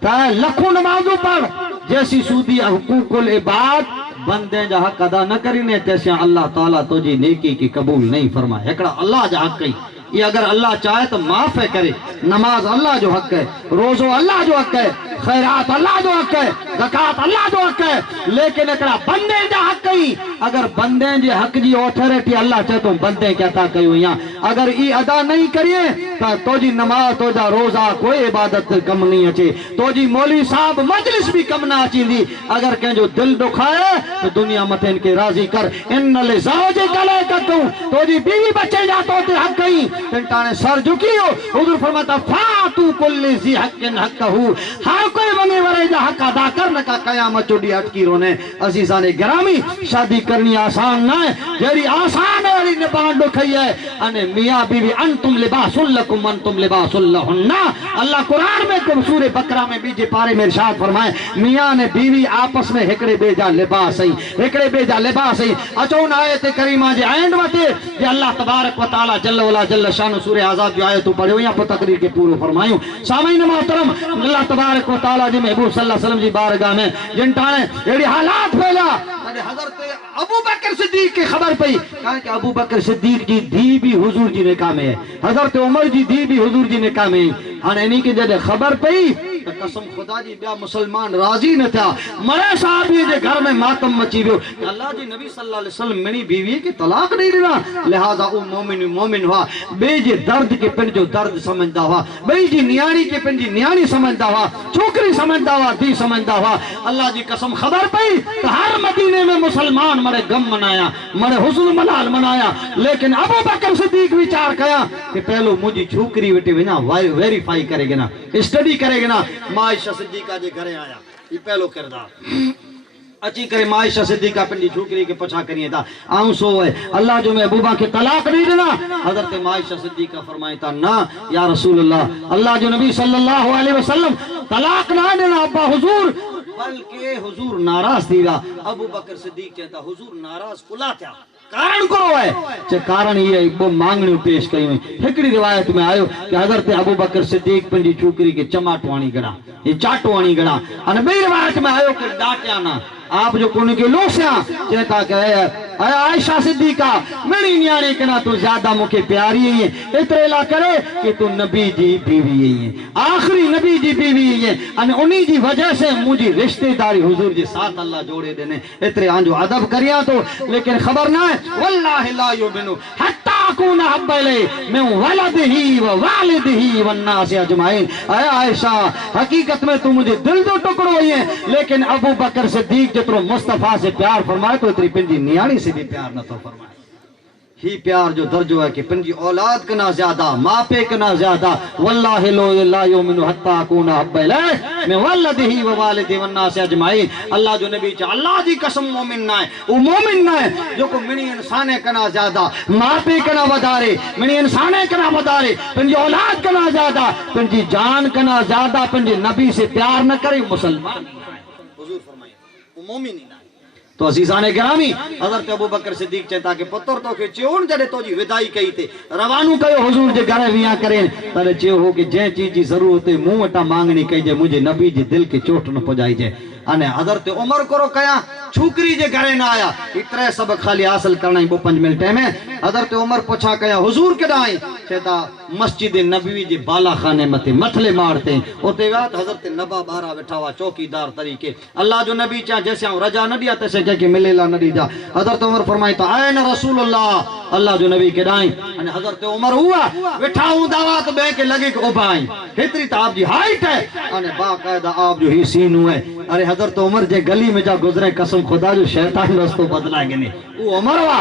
चाहे लखों नमाजों पढ़ जैसी सूदी हुकूकुल इबाद बंदे जा हक अदा न करीने तैसे अल्लाह ताला तुझी नेकी की कबूल नहीं फरमाए। हिकिड़ा अल्लाह जा हक ही ये अगर अल्लाह चाहे तो माफ है करे। नमाज अल्लाह जो हक है, रोजो अल्लाह जो हक है, खैरात अल्लाह जो हक है, ज़कात अल्लाह जो हक है, लेकिन एकड़ा बंदे जा हक ही। अगर बंदे जे हक जी ऑथोरिटी अल्लाह चाहे तो बंदे क्या था कयो या अगर ई अदा नहीं करिए तो तोजी नमाज तोजा रोजा कोई इबादत कम नहीं अचे, तोजी मौलवी साहब मजलिस भी कम ना अचींदी। अगर कंहिंजो दिल दुखाए तो दुनिया मथे इनके राजी कर। इन ले ज़ौजे गले कतू तोजी बीवी बच्चे जा तो ते हक ही टाणे सर झुकियो। हुजूर फरमाता फातू कुल्ली ज़ी हक़्क़िन हक़्क़हू हर कोई वने वरे जा हक अदा कर न का कयामत चोडी अटकी रोने। अजीज़ाने गिरामी शादी करनी आसान ना है, जेड़ी आसान है वाली निभान दुखई है। अने मियां बीवी अंतुम लिबासुल लकुम अंतुम लिबासुल लहुन्ना। अल्लाह कुरान में सूरह बकरा में बीजे पारे में इरशाद फरमाए मियां ने बीवी आपस में हिकड़े बेजा लिबास है, हिकड़े बेजा लिबास है। अचो न आयत करीमा जे एंड वते जे अल्लाह तबारक व तआला जल्ल वला जल्ल शान सूरह आज़ाब जो आयत पढ़ियो या तकरीर के पूरो फरमायूं। सामीन मोहतरम अल्लाह तबारक व तआला जे महबूब सल्लल्लाहु अलैहि वसल्लम जी बारगाह में जिन टाणे एड़ी हालात फैला हजरत अबू बकर सिद्दीक की खबर पई कहा कि अबू बकर सिद्दीक जी धी भी हुजूर जी निकाह में है, हजरत उमर जी धी भी हुजूर जी निकाह में। हाणे इन्हीं के जॾहिं खबर पई तो कसम खुदा जी ॿिया मुसलमान राजी न थिया। मरे साहबी जे घर में मातम मची वियो। अल्लाह जी नबी सल्लल्लाहु अलैहि वसल्लम मिणी बीवी के तलाक नहीं ॾिना, लिहाजा उ मोमिन हुआ ॿिए जे दर्द के पंहिंजो दर्द समझदा हुआ, ॿई जी नियाणी के पंहिंजी नियाणी समझदा हुआ, छोकरी समझदा हुआ, धी समझदा हुआ। अल्लाह जी कसम खबर पई तो हर मदीने में मुसलमान मरे गम मनाया, मरे हुस्न मलाल मनाया। लेकिन अबू बकर सिद्दीक विचार कया कि पहलो मुझी छोकरी वटि वञा वेरीफाई करेगे ना, स्टडी करेगे ना। माइशा सिद्दीका जे घरे आया ये पहलो किरदार अची करे माइशा सिद्दीका पंहिंजी छोकरी के पुछा करिए था आऊं सो है अल्लाह जो महबूबा के तलाक नहीं देना। हजरत माइशा सिद्दीका फरमाए था ना या रसूल अल्लाह, अल्लाह जो नबी सल्लल्लाहु अलैहि वसल्लम तलाक ना देना अब्बा हुजूर, बल्कि हुजूर नाराज थी विया। अबू बकर सिद्दीक चेता हुजूर नाराज कुला थिया, कारण करो है चे कारण ये वो मांगणी पेश कई हुई। हिकड़ी रिवायत में आयो कि हजरत अबू बकर सिद्दीक पंहिंजी छोकरी के चमाटवाणी गणा ये चाटवाणी गणा। अने ॿी रिवायत में आयो कि डांटिया ना आप जो कोन के लोसिया चेता के आयशा सिद्दीका मेरी न्याणी कना तू ज्यादा मुखे प्यारी है इतरे ला करे कि तू नबी जी बीवी है, आखिरी नबी जी बीवी है। अने उन्हीं जी वजह से मुझी रिश्तेदारी हुजूर जे साथ अल्लाह जोड़े देने इतरे आंजो अदब करिया तो। लेकिन खबर ना है वल्लाहि ला युमिनु हत्ता अकून हब्बले मैं वलदिही व वालिदिही व अन्नास अजमाइन। आयशा हकीकत में तू मुझे दिल दो टुकड़ो है, लेकिन अबू बकर सिद्दीक जितरो मुस्तफा से प्यार फरमाए तो इतरी पंहिंजी नियाणी से भी प्यार न तो फरमाए। ही प्यार जो दर्जो है कि पंहिंजी औलाद कना ज्यादा माँ पे कना ज्यादा। वल्लाहि ला युमिनु हत्ता अकून हब्बा इलैहि मिन वलदिही व वालिदिही वन्नास अजमाइन। अल्लाह जो नबी चा अल्लाह जी कसम मोमिन ना है, वो मोमिन ना है जो को मिनी इंसाने कना ज्यादा माँ पे कना वधारे, मिनी इंसाने कना वधारे, पंहिंजी औलाद कना ज्यादा, पंहिंजी जान कना ज्यादा पंहिंजे नबी से प्यार न करे मुसलमान हुजूर फरमाए वो मोमिन ही ना। तो अजीज़ाने गिरामी हज़रत अबू बकर सिद्दीक चेता के पुत्र तो के चोन जडे तो जी विदाई कई थे रवानू कयो हुजूर जे घर विया करे पर चयो हो कि जे चीज जी जरूरत है मुंह वटा मांगनी कई जे मुझे नबी जे दिल के चोट न पजाई जे। अने हज़रत उमर करो कया छोकरी जे घरे ना आया इतरे सब खाली हासिल करना ही 5 मिनट में। हज़रत उमर पुछा कया हुजूर केदाई चेता मस्जिद नबवी जे बाला खाने मथे मथले मारते ओते विया हज़रत नबा बारा बैठा हुआ चौकीदार तरीके। अल्लाह जो नबी चा जैसे रजा न दिया तैसे के मिलेला न दी जा। हज़रत उमर फरमाई तो आए न रसूलुल्लाह अल्लाह जो नबी केदाई अने हज़रत उमर हुआ बैठा हूं दावत बे के लगे के उबाई इतनी तो आप जी हाइट है अने बाकायदा आप जो ही सीन है। अरे हज़रत उमर जे गली में जा गुजरे कसम खुदा जो शैतान रस्तो बदलाएंगे नहीं वो उमर हुआ।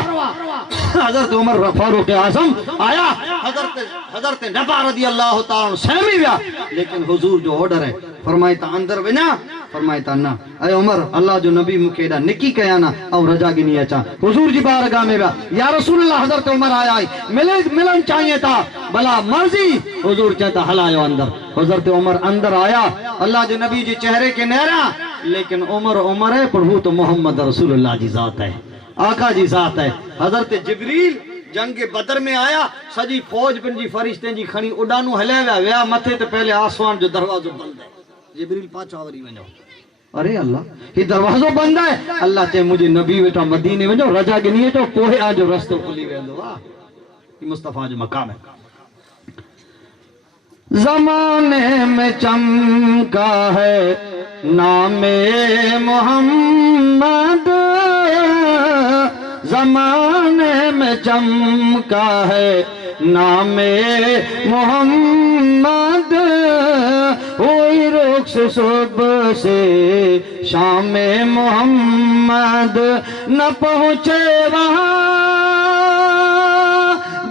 हज़रत उमर फारूक आज़म आया हज़रत नबा रज़ी अल्लाह तआला सहमी विया, लेकिन हुजूर जो ऑर्डर है फरमाई ता अंदर वञा फरमाई ता ना अरे उमर अल्लाह जो नबी मुखे एडा निकी कया ना और रजा गिनी अचा हुजूर जी बारगाह में विया या रसूल अल्लाह। हज़रत उमर आया मिलन चाहिए था भला मर्जी हुजूर कहता हलायो अंदर। हज़रत उमर अंदर आया अल्लाह जो नबी जी चेहरे के नहरा, लेकिन उमर है प्रभु तो मोहम्मद रसूलुल्लाह जी जात है, आका जी जात है। हज़रत जिब्रील जंग के बदर में आया सजी फौज पंजी फरिश्ते जी खणी उडानू हले विया मथे ते पहले आसमान जो दरवाजो बंद है जिब्रील पाछा वरी वञो अरे अल्लाह ये दरवाजो बंद है अल्लाह चे मुझे नबी वेठा मदीने वञो रजा गिनी तो कोहे आ जो रास्तो खुली वेंदो वाह ये मुस्तफा जो मकाम है जमाने में चमका है नामे मोहम्मद जमाने में चमका है नामे मोहम्मद हुई रुख से सुबह से शाम मोहम्मद न पहुँचे वहाँ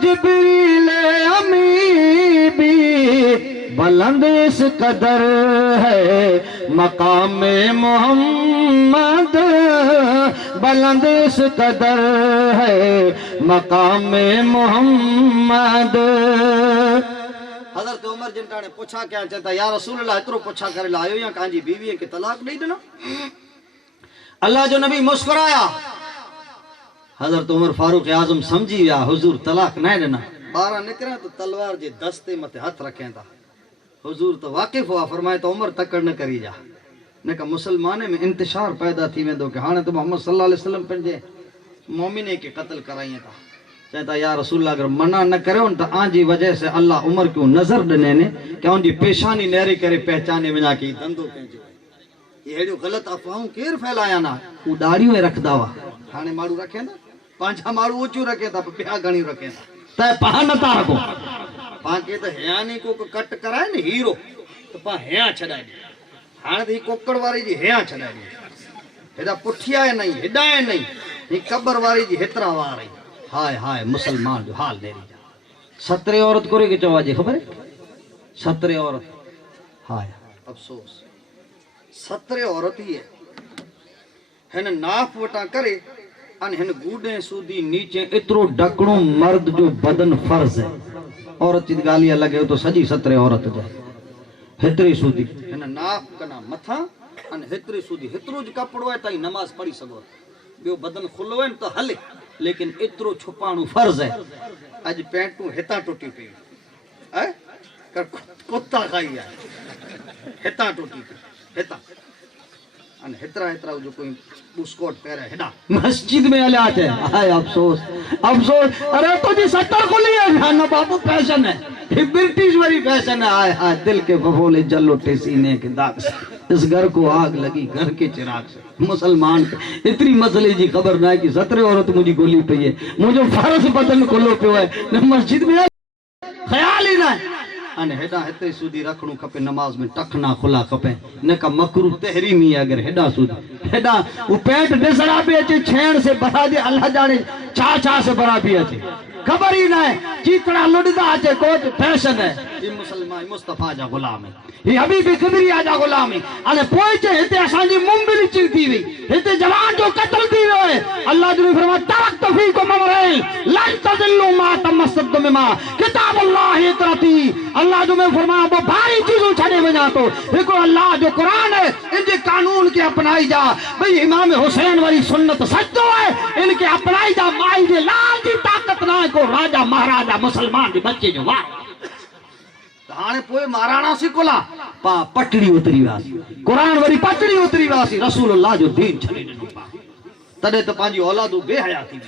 जिब्रील अमी भी बुलंद इस कदर है मकाम मोहम्मद बुलंद इस कदर है मकाम मोहम्मद हज़रत उमर जिनका ने पूछा क्या चाहता या रसूल अल्लाह इतरो पूछा करे लायो या कांजी बीवी के तलाक नहीं देना अल्लाह जो नबी मुस्कुराया हज़रत उमर फारूक आजम समझी विया हुजूर तलाक नहीं देना बारा निकरा तो तलवार जे दस्ते मथे हथ रखें था हुजूर तो वाकिफ हुआ फरमाए तो उमर तकड़ न करी जा ने का मुसलमाने में इंतशार पैदा थी वेंदो कि हाने तो मोहम्मद सल्लल्लाहु अलैहि वसल्लम पंजे मोमिने के कत्ल कराई था कहता या रसूल अगर मना न करो तो आंजी वजह से अल्लाह उमर को नजर दने ने कि उनकी पेशानी नेरी करे पहचाने वञा की धंधो कंहिंजो ये हेड़ियो गलत अफवाहूं केर फैलाया ना उ दाढ़ी में रखदा हुआ हाने मारू रखे ना पांचा मारू ऊंचू रखे था प्या घणी रखे था तय पहा नता रखो पा के तो हयानी को कट कराए ने हीरो तो पा हया छडाए हाने तो कोकड़ वारी जी हया छडाए हेदा पुठिया है नहीं हेडा है नहीं ये कब्र वारी जी हेतरा वारी हाय हाय मुसलमान जो हाल दे रही सतरे औरत को के चवाजे खबर है सतरे औरत हाय अफसोस सतरे औरत ही है न नाफ वटा करे अन हिन गूडे सूदी नीचे इतरो डकड़ो मर्द जो बदन फर्ज है औरत जी गाली अलग है तो सजी सतरे औरत जो हेतरी सूदी हिन नाफ कना मथा अन हेतरी सूदी हेतरो ज कपड़ो है ताई नमाज पढ़ी सको बियो बदन खुलो है तो हले लेकिन इतरो छुपाणु फर्ज है आज पैंटू हिता टूटी पई है कर कुत्ता खाई है हिता टूटी हिता अन हेतरा हेतरा जो कोई बुस्कोट पहरे हेडा मस्जिद में हले आते हाय अफसोस अफसोस अरे तो जी 70 खुली है ना बाबू फैशन है ये ब्रिटिश वाली फैशन है हाय हाय दिल के फफोले जल उठे सीने के दाग से इस घर को आग लगी घर के चिराग से मुसलमान इतनी मसले जी खबर ना है कि 17 औरत मुझी गोली पई है मुझे फर्ज बदन खोलो पियो है न मस्जिद में ख्याल ही ना है अने हेडा हेते सूदी रखणो खपे नमाज में टखना खुला खपे न का मकरू तहरीमी अगर हेडा सूदी हेडा वो पेट डिसड़ा भी अचे छेण से बरा दे अल्लाह जाने छा से बरा भी अचे खबर ही ना है चीतड़ा लुडदा अचे कोट फैशन है ये मुसलमान मुस्तफा जा गुलाम है ये हबीब किबरिया जा गुलाम है अने पोइचे हेते असांजी मुंबिल चिल थी वी हेते जवान जो कत्ल थी वियो है अल्लाह जो फरमा तवक तफीकुम अमरैन लन तजिल्लु मा तमस्सद बिमा किताबुल्लाह इतरती अल्लाह जो मैं फरमा वो भारी चीजों छड़े वञा तो देखो अल्लाह जो कुरान है इनके कानून के अपनाई जा भाई इमाम हुसैन वाली सुन्नत सच्चो है इनके अपनाई जा माई जे लाल जी ताकत ना को राजा महाराजा मुसलमान के बच्चे जो वाह हाने पोए महाराणा सिकोला पा पटड़ी उतरी वासी कुरान वाली पटड़ी उतरी वासी रसूलुल्लाह जो दीन छड़े ॾिनो पा तडे तो पांजी औलादू बेहया थी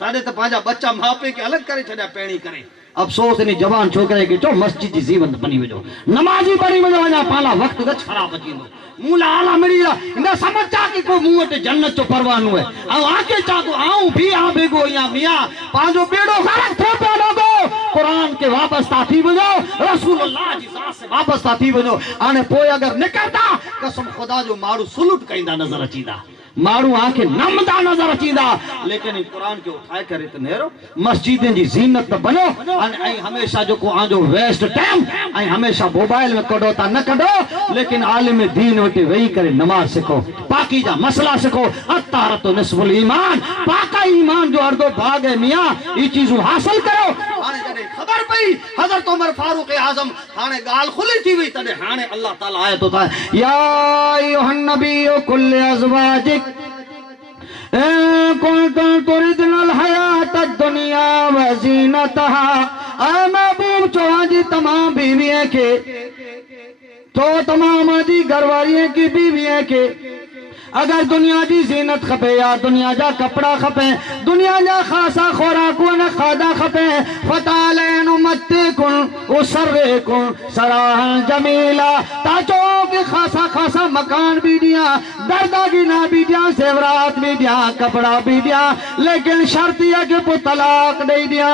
तडे तो पांजा बच्चा मापे के अलग करे छड्या पेणी करे अफसोस इन जवान छोकरे के चो मस्जिद जी जीवन बनी वजो नमाजी बनी वजो वना पाला वक्त गच खराब अचींदो मूला आला मिली न समझा कि को मुंह ते जन्नत जो परवानो है आ आके चाको आऊं भी आ बेगो या मियां पांजो बेड़ो गलत थो पे लोगो कुरान के वापसता थी वजो रसूलुल्लाह जी जात से वापसता थी वजो आने पोए अगर निकलता कसम खुदा जो मारू सुलूट कइंदा नजर अचींदा मारू आंखे नमदा नजर अचींदा लेकिन कुरान के उठाए करे तो नेरो मस्जिदें जी जीनत बनो ऐं हमेशा जो को आंजो वेस्ट टाइम ऐं हमेशा मोबाइल में कढो ता न कढो लेकिन आलिम दीन वटि वेही करे नमाज सिखो पाकीजा मसला सिखो अतारतो निस्फुल ईमान पाका ईमान जो अर्धो भाग है मियां ई चीजू हासिल करो हाने जडे खबर पई हजरत उमर फारूक आजम हाने गाल खुली थी वई तडे हाने अल्लाह ताला आयत होता है या अय्युहन नबिय्यु कुल अज़वाजिक कुंतुम तुरिदुल हयात दुनिया व ज़ीनतहा, ऐ महबूब चोआ जी तमाम बीवियां के, तो तमाम जी घरवारियों की बीवियां के अगर दुनिया जी जीनत खपे या दुनिया जा कपड़ा खपे, दुनिया जा खासा खोराक न खादा खपे, फतालैन मत्ते कुन उसर्रे कुन सराहन जमीला, ताचो के खासा खासा मकान भी दिया, दर्दा गिना भी दिया, सेवरात भी दिया, कपड़ा भी दिया, लेकिन शर्त यह कि पो तलाक नहीं दिया।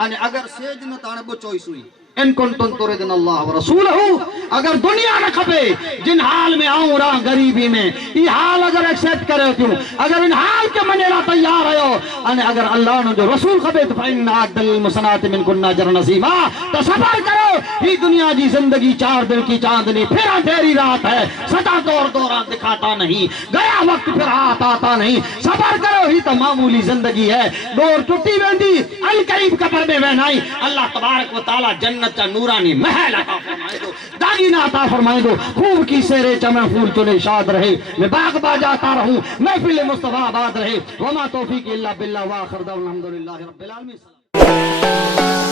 अगर सेज न ताने बो चॉइस हुई इन कुंतुम तुरिदुन अल्लाह व रसूलहू, अगर दुनिया न खपे, जिन हाल में आऊं रहा गरीबी में, ये हाल अगर एक्सेप्ट करे क्यों, अगर इन हाल के मनेला तैयार हो, अगर अल्लाह ने जो रसूल खपे तो फइन्ना अदल मुसनात मिनकुन्ना अजर नसीमा, तो सबर करो। ये दुनिया की जिंदगी 4 दिन की चांदनी, फिर अंधेरी रात है, सदा दौर दौरान दिखाता नहीं, गया वक्त फिर हाथ आता नहीं, सबर करो। ही तो मामूली जिंदगी है, दौर टुटी वेंदी, अल करीब कब्र में वहनाई, अल्लाह तबारक व तआला जन्नत का नूरानी महल अता फरमाए दो, दागीना अता फरमाए दो, खूब की सेरे चमन फूल चुने शाद रहे, मैं बाग बाजाता रहूं, महफिल मुस्तफा आबाद रहे। वमा तौफीक इल्ला बिल्लाह व आखिर दावना अल्हम्दुलिल्लाहि रब्बिल आलमीन।